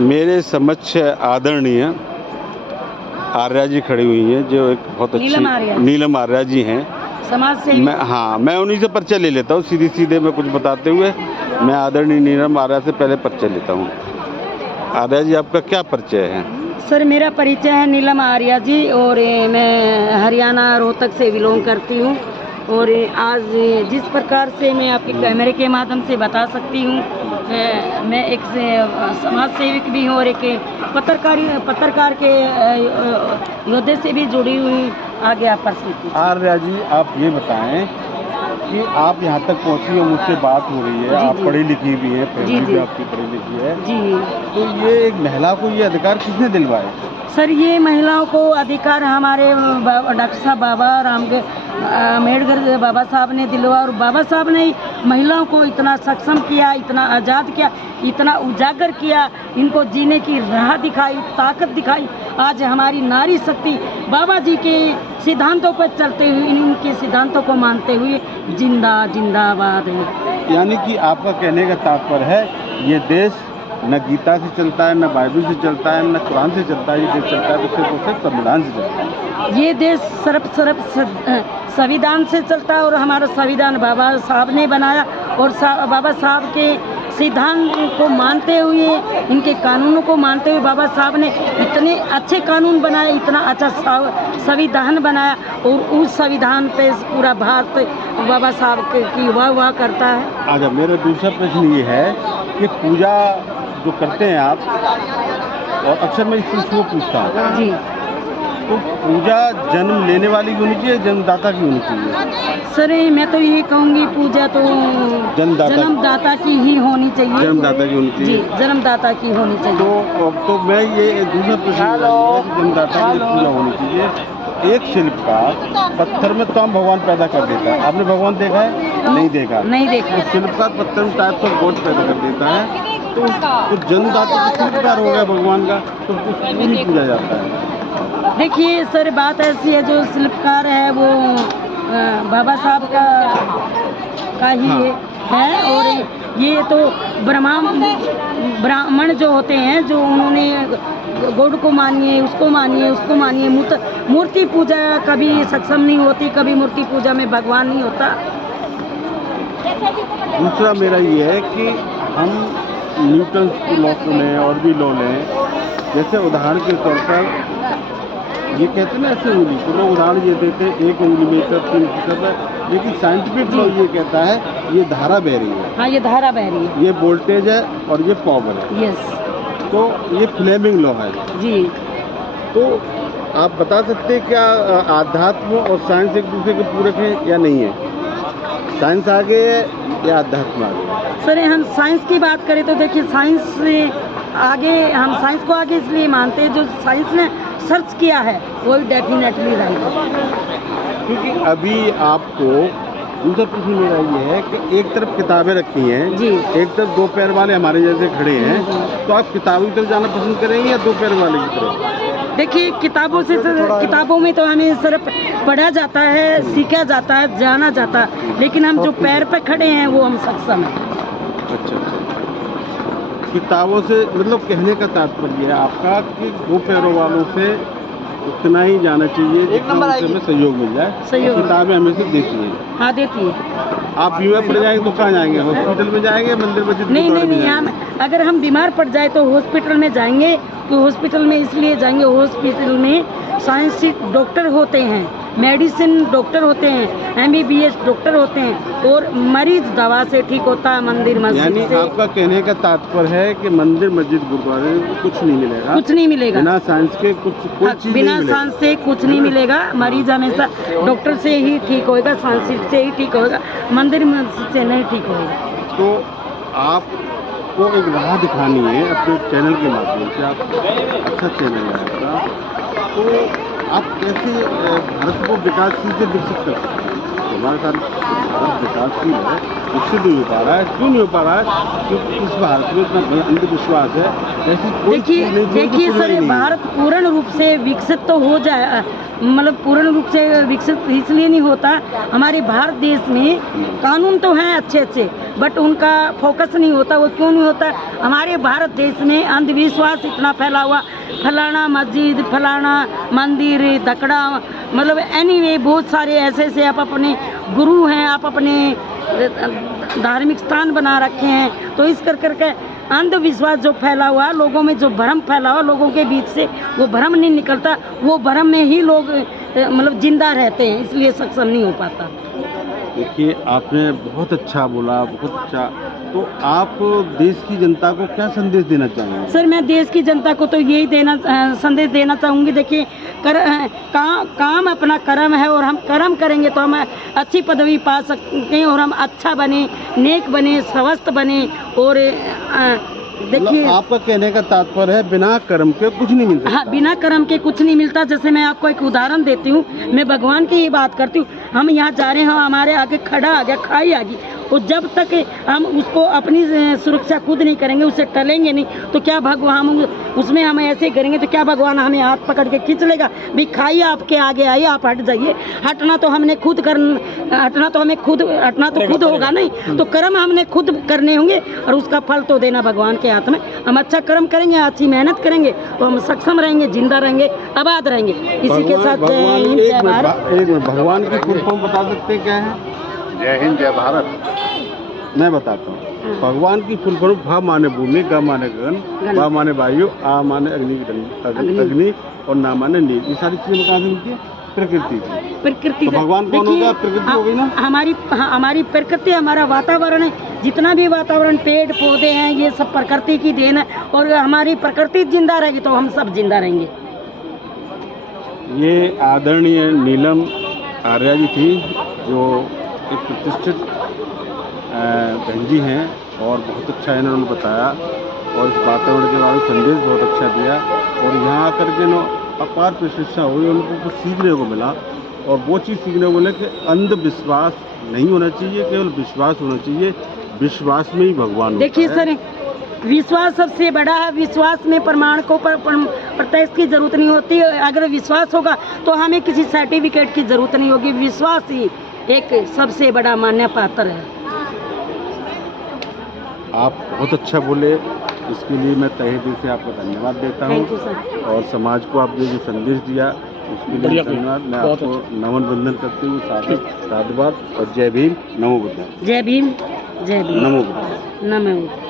मेरे समक्ष आदरणीय आर्या जी खड़ी हुई हैं, जो एक बहुत अच्छी नीलम आर्या जी हैं समाज से। मैं उन्हीं से परिचय ले लेता हूँ सीधे मैं कुछ बताते हुए। मैं आदरणीय नीलम आर्या से पहले परिचय लेता हूँ। आर्या जी, आपका क्या परिचय है? सर, मेरा परिचय है नीलम आर्या जी, और मैं हरियाणा रोहतक से बिलोंग करती हूँ। और आज जिस प्रकार से मैं आपके कैमरे के माध्यम से बता सकती हूँ, मैं एक समाज सेवक भी हूँ और एक पत्रकार के योद्धे से भी जुड़ी हुई। आगे आप प्रश्न। आर्या जी, आप ये बताएं कि आप यहाँ तक पहुँची और मुझसे बात हो रही है, आप पढ़ी लिखी भी हैं, फैमिली भी आपकी पढ़ी लिखी है जी, तो ये एक महिला को ये अधिकार किसने दिलवाए? सर, ये महिलाओं को अधिकार हमारे डॉक्टर साहब बाबा अम्बेडकर बाबा साहब ने दिलवा, और बाबा साहब ने महिलाओं को इतना सक्षम किया, इतना आज़ाद किया, इतना उजागर किया, इनको जीने की राह दिखाई, ताकत दिखाई। आज हमारी नारी शक्ति बाबा जी के सिद्धांतों पर चलते हुए, इनके सिद्धांतों को मानते हुए जिंदाबाद है। यानी कि आपका कहने का तात्पर्य है, ये देश न गीता से चलता है, न बाइबल से चलता है, न कुरान से चलता है, ये देश चलता है तो सिर्फ संविधान से चलता है। ये देश संविधान से चलता है, और हमारा संविधान बाबा साहब ने बनाया, और बाबा साहब के सिद्धांत को मानते हुए, इनके कानूनों को मानते हुए बाबा साहब ने इतने अच्छे कानून बनाए, इतना अच्छा संविधान बनाया, और उस संविधान पे पूरा भारत बाबा साहब की वाह करता है। अच्छा, मेरा दूसरा प्रश्न ये है कि पूजा जो करते हैं आप, और अक्सर मैं इस चीज़ को पूछता हूँ जी, तो पूजा जन्म लेने वाली होनी चाहिए, जन्मदाता की होनी चाहिए? सर, मैं तो ये कहूँगी, पूजा तो जन्मदाता की ही होनी चाहिए। जन्मदाता की होनी चाहिए जी, जन्मदाता की होनी चाहिए। तो मैं ये दूसरा प्रश्न, जन्मदाता की पूजा होनी चाहिए। एक शिल्पकार पत्थर में तो हम भगवान पैदा कर देता है, आपने भगवान देखा है? नहीं देखा। तो शिल्पकार पत्थर में टाइप्स ऑफ गॉड पैदा कर देता है, तो जन्मदाता तो शिल्पकार हो गया भगवान का, तो उसको नहीं पूजा जाता है। देखिए सर, बात ऐसी है, जो शिल्पकार है वो बाबा साहब का ही है, और ये तो ब्राह्मण जो होते हैं, जो उन्होंने गॉड को मानिए, उसको मानिए। मूर्ति पूजा कभी सक्षम नहीं होती, कभी मूर्ति पूजा में भगवान नहीं होता। दूसरा मेरा ये है कि हम न्यूटन लॉ लें और भी लॉ लें, जैसे उदाहरण के तौर पर ये कहते हैं ना, ऐसे उंगली तो लोग उदाहरण ये देते हैं, 1 उंगली में 3 लेकिन साइंटिफिक लॉ ये कहता है ये धारा बह रही है। हाँ, ये धारा बह रही है, ये वोल्टेज है और ये पावर है। यस। तो ये फ्लेमिंग लॉ है जी। तो आप बता सकते हैं क्या आध्यात्म और साइंस एक दूसरे के पूरक हैं या नहीं है? साइंस आगे है या अध्यात्म आगे? सर, हम साइंस की बात करें तो देखिए, साइंस से आगे, हम साइंस को आगे इसलिए मानते हैं, जो साइंस ने सर्च किया है वो डेफिनेटली राइट है। क्योंकि अभी आपको दूसरा प्रश्न मेरा ये है कि एक तरफ किताबें रखी हैं जी, एक तरफ 2 पैर वाले हमारे जैसे खड़े हैं, तो आप किताबों की तरफ जाना पसंद करेंगे या 2 पैर वाले की तरफ? देखिए, किताबों में तो हमें सिर्फ पढ़ा जाता है, सीखा जाता है, जाना जाता है, लेकिन हम जो पैर पर खड़े हैं वो हम सक्षम हैं। अच्छा, किताबों से मतलब कहने का तात्पर्य है आपका कि 2 पैरों वालों से उतना ही जाना चाहिए जितना हमें सहयोग मिल जाए। किताबें हमें से देती हैं। हाँ, देती है। आप बीमार पड़ जाएंगे तो कहाँ जाएंगे? हॉस्पिटल में जाएंगे, मंदिर मस्जिद? नहीं, अगर हम बीमार पड़ जाए तो हॉस्पिटल में जाएंगे, तो हॉस्पिटल में इसलिए जाएंगे, हॉस्पिटल में साइंस डॉक्टर होते हैं, मेडिसिन डॉक्टर होते हैं, MBBS डॉक्टर होते हैं, और मरीज दवा से ठीक होता है, मंदिर मस्जिद से। यानी आपका कहने का तात्पर्य है कि मंदिर मस्जिद गुरुद्वारे में कुछ नहीं मिलेगा? कुछ नहीं मिलेगा बिना साइंस के, बिना साइंस से कुछ नहीं मिलेगा। मरीज हमेशा डॉक्टर से ही ठीक होएगा, साइंस से ही ठीक होएगा, मंदिर मस्जिद से नहीं ठीक होएगा। तो आपको एक राह दिखानी है अपने चैनल के माध्यम से, आप अच्छा चैनल है आपका, तो आप कैसे भारत को विकासशील से विकसित कर सकते हैं? हमारे साथ भारत विकासशील है, विकसित नहीं हो पा रहा है, क्यों नहीं हो पा रहा है? क्योंकि इस भारत में इतना अंधविश्वास है। देखिए सर, भारत पूर्ण रूप से विकसित तो हो जाए, मतलब पूर्ण रूप से विकसित इसलिए नहीं होता, हमारे भारत देश में कानून तो हैं अच्छे, बट उनका फोकस नहीं होता। वो क्यों नहीं होता? हमारे भारत देश में अंधविश्वास इतना फैला हुआ, फलाना मस्जिद, फलाना मंदिर, दकड़ा, मतलब एनीवे बहुत सारे ऐसे आप अपने गुरु हैं, आप अपने धार्मिक स्थान बना रखे हैं। तो इस करके अंधविश्वास जो फैला हुआ, लोगों में जो भ्रम फैला हुआ, लोगों के बीच से वो भ्रम नहीं निकलता, वो भ्रम में ही लोग मतलब जिंदा रहते हैं, इसलिए सक्षम नहीं हो पाता। देखिए, आपने बहुत अच्छा बोला, बहुत अच्छा। तो आप देश की जनता को क्या संदेश देना चाहेंगे? सर, मैं देश की जनता को तो यही संदेश देना चाहूँगी। देखिए, काम अपना कर्म है, और हम कर्म करेंगे तो हम अच्छी पदवी पा सकते हैं, और हम अच्छा बने, नेक बने, स्वस्थ बने। और देखिए, आपका कहने का तात्पर्य है बिना कर्म के कुछ नहीं मिलता। हाँ, बिना कर्म के कुछ नहीं मिलता। जैसे मैं आपको एक उदाहरण देती हूँ, मैं भगवान की ही बात करती हूँ। हम यहाँ जा रहे हैं, हमारे आगे खड़ा आ गया, खाई आ गई, और जब तक हम उसको अपनी सुरक्षा खुद नहीं करेंगे, उसे टलेंगे नहीं, तो क्या भगवान उसमें हम ऐसे करेंगे तो क्या भगवान हमें हाथ पकड़ के खींच लेगा? भी खाई आपके आगे आई, आप हट जाइए। हटना तो हमें खुद होगा नहीं, तो कर्म हमने खुद करने होंगे, और उसका फल तो देना भगवान के हाथ में। हम अच्छा कर्म करेंगे, अच्छी मेहनत करेंगे, तो हम सक्षम रहेंगे, जिंदा रहेंगे, आबाद रहेंगे। इसी के साथ जय हिंद, जय भारत। भगवान की फुल फॉर्म बता सकते हैं क्या है? जय हिंद, जय भारत। मैं बताता हूँ। भगवान की फुल फॉर्म: भा माने भूमि, ग माने गगन, बा माने वायु, आ माने अग्नि, और ना माने नील। ये सारी चीजें बता सकती है प्रकृति की। प्रकृति तो भगवान कौन होगा? प्रकृति हो गई ना। हमारी प्रकृति, हमारा वातावरण है। जितना भी वातावरण, पेड़ पौधे हैं, ये सब प्रकृति की देन है, और हमारी प्रकृति जिंदा रहेगी तो हम सब जिंदा रहेंगे। ये आदरणीय नीलम आर्या जी थी, जो एक प्रतिष्ठित बहन जी हैं, और बहुत अच्छा इन्होंने बताया, और इस वातावरण के बारे में संदेश बहुत अच्छा दिया। और यहाँ आकर के ना अपार प्रशंसा हुई, उनको कुछ सीखने को मिला, और वो चीज़ सीखने को मिला कि अंधविश्वास नहीं होना चाहिए, केवल विश्वास होना चाहिए। विश्वास में ही भगवान होता है। देखिए सर, विश्वास सबसे बड़ा है। विश्वास में प्रमाण को प्रत्यक्ष की जरूरत नहीं होती। अगर विश्वास होगा तो हमें किसी सर्टिफिकेट की जरूरत नहीं होगी। विश्वास ही एक सबसे बड़ा मान्य पात्र है। आप बहुत अच्छा बोले, इसके लिए मैं तहे दिल से आपको धन्यवाद देता हूँ। Thank you sir. और समाज को आपने जो संदेश दिया उसके लिए धन्यवाद। मैं आपको नमन वंदन करते हुए साधुवाद और जय भीम, नमो बुद्धाय। जय भीम, जय भीम, नमो बुद्धाय। नमो।